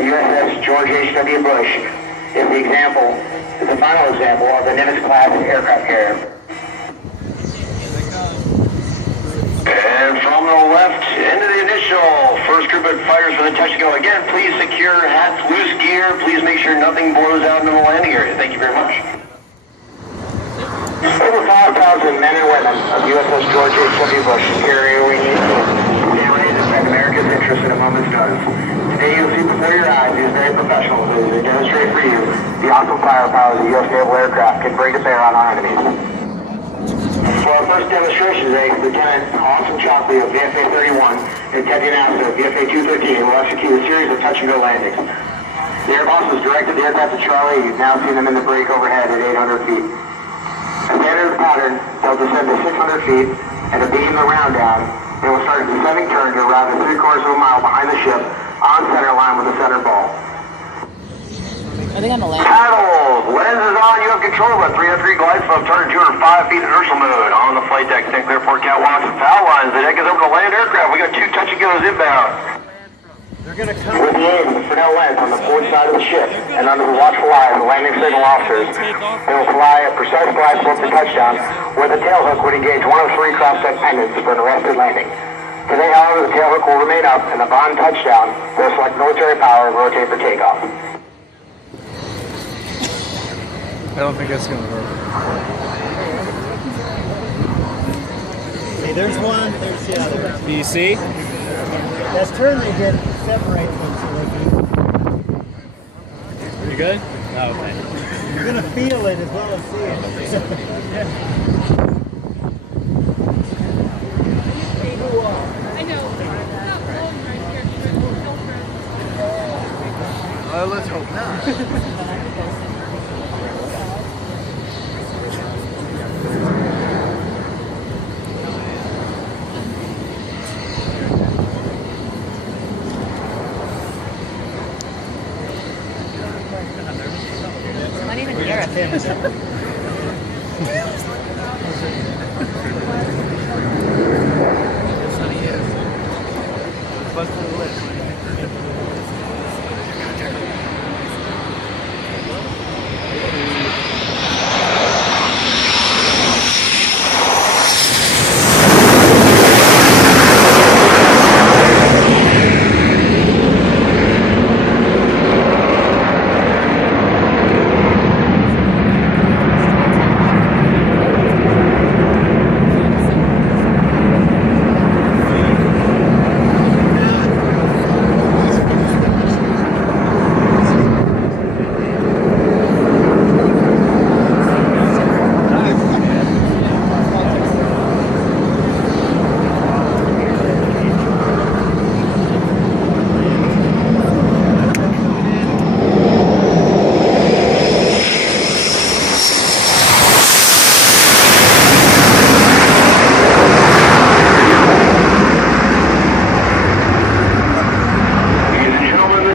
USS George H.W. Bush is the final example of the Nimitz-class aircraft carrier. And from the left into the initial, first group of fighters for the touch to go. Again, please secure hats, loose gear. Please make sure nothing blows out into the landing area. Thank you very much. Over 5,000 men and women of USS George H.W. Bush carry we need to stand ready to defend America's interests at a moment's notice. Today you'll see before your eyes these very professionals as they demonstrate for you the awesome firepower the U.S. Naval aircraft can bring to bear on our enemies. For our first demonstration today, Lieutenant Austin Chalkley of VFA 31 and Ted Yanassa of VFA 213 will execute a series of touch-and-go landings. The Air Boss has directed the aircraft to Charlie. You've now seen them in the break overhead at 800 feet. As they enter the pattern, they'll descend to 600 feet and to beam the round down. They will start a descending turn to arrive at 3/4 of a mile behind the ship on center line with the center ball. Are they gonna land? Paddles! Lenses on, you have control of 303 glide slope, turn 205 feet inertial mode. On the flight deck, Sinclair port catwalks and foul lines. The deck is open to land aircraft. We got 2 touch-and-goes inbound. They're going to come. With the aim of the Fresnel lens on the port side of the ship and under the watchful eye of the landing signal officers, they will fly a precise glide slope to touchdown where the tailhook would engage one of 3 cross-deck pendants for an arrested landing. Today, however, the tailhook will remain up and upon touchdown, they'll select military power and rotate for takeoff. I don't think that's going to work. Hey, there's one. There's the other. Do you see? That's turn they did separate them so they can. You good? Oh, okay. You're going to feel it as well as see it. I know. Not blown right here. Well, let's hope not. Not even Gareth.